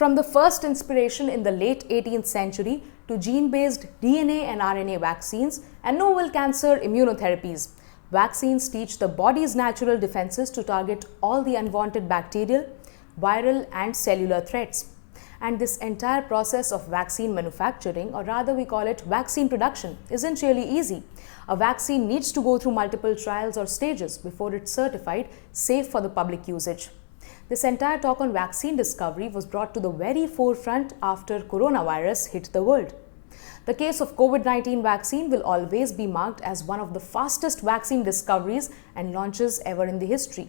From the first inspiration in the late 18th century to gene-based DNA and RNA vaccines and novel cancer immunotherapies, vaccines teach the body's natural defenses to target all the unwanted bacterial, viral and cellular threats. And this entire process of vaccine manufacturing, or rather we call it vaccine production, isn't really easy. A vaccine needs to go through multiple trials or stages before it's certified safe for the public usage. This entire talk on vaccine discovery was brought to the very forefront after coronavirus hit the world. The case of COVID-19 vaccine will always be marked as one of the fastest vaccine discoveries and launches ever in the history.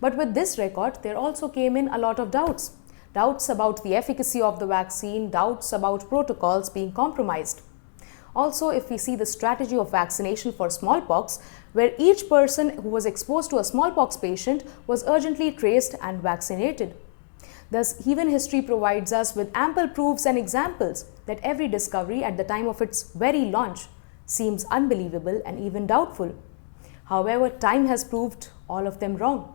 But with this record, there also came in a lot of doubts. Doubts about the efficacy of the vaccine, doubts about protocols being compromised. Also, if we see the strategy of vaccination for smallpox, where each person who was exposed to a smallpox patient was urgently traced and vaccinated. Thus, even history provides us with ample proofs and examples that every discovery at the time of its very launch seems unbelievable and even doubtful. However, time has proved all of them wrong.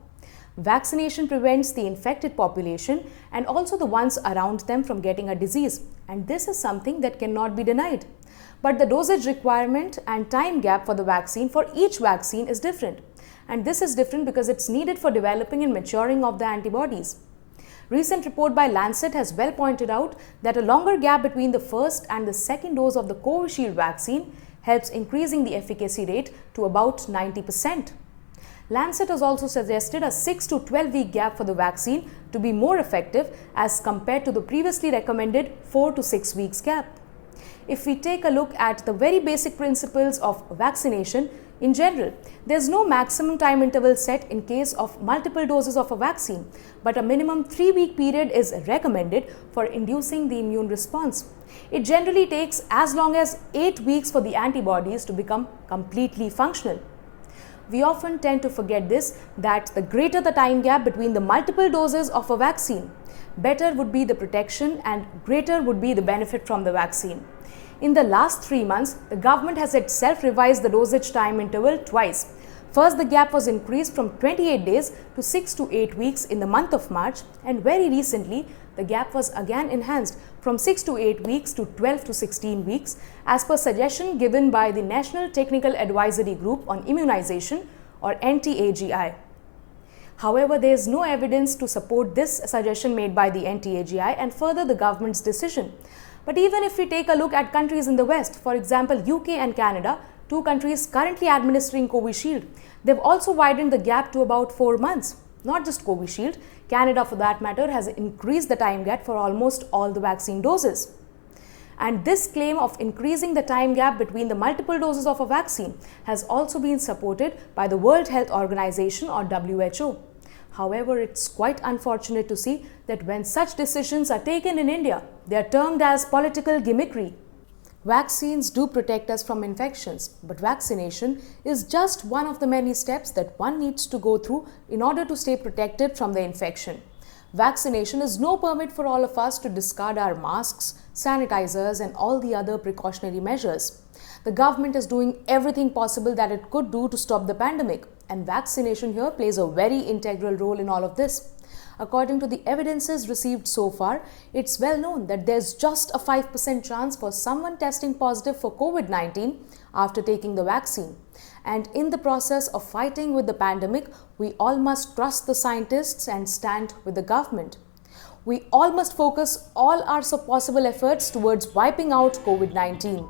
Vaccination prevents the infected population and also the ones around them from getting a disease, and this is something that cannot be denied. But the dosage requirement and time gap for the vaccine for each vaccine is different, and this is different because it's needed for developing and maturing of the antibodies. Recent report by Lancet has well pointed out that a longer gap between the first and the second dose of the Covishield vaccine helps increasing the efficacy rate to about 90%. Lancet has also suggested a 6 to 12-week gap for the vaccine to be more effective as compared to the previously recommended 4 to 6 weeks gap. If we take a look at the very basic principles of vaccination in general, there's no maximum time interval set in case of multiple doses of a vaccine, but a minimum 3-week period is recommended for inducing the immune response. It generally takes as long as 8 weeks for the antibodies to become completely functional. We often tend to forget this, that the greater the time gap between the multiple doses of a vaccine, better would be the protection and greater would be the benefit from the vaccine. In the last 3 months, the government has itself revised the dosage time interval twice. First, the gap was increased from 28 days to 6 to 8 weeks in the month of March, and very recently, the gap was again enhanced from 6 to 8 weeks to 12 to 16 weeks as per suggestion given by the National Technical Advisory Group on Immunization, or NTAGI. However, there is no evidence to support this suggestion made by the NTAGI and further the government's decision. But even if we take a look at countries in the West, for example UK and Canada, 2 countries currently administering Covishield, they've also widened the gap to about 4 months. Not just Covishield, Canada for that matter has increased the time gap for almost all the vaccine doses. And this claim of increasing the time gap between the multiple doses of a vaccine has also been supported by the World Health Organization, or WHO. However, it's quite unfortunate to see that when such decisions are taken in India, they are termed as political gimmickry. Vaccines do protect us from infections, but vaccination is just one of the many steps that one needs to go through in order to stay protected from the infection. Vaccination is no permit for all of us to discard our masks, sanitizers, and all the other precautionary measures. The government is doing everything possible that it could do to stop the pandemic, and vaccination here plays a very integral role in all of this. According to the evidences received so far, it's well known that there's just a 5% chance for someone testing positive for COVID-19 after taking the vaccine. And in the process of fighting with the pandemic, we all must trust the scientists and stand with the government. We all must focus all our possible efforts towards wiping out COVID-19.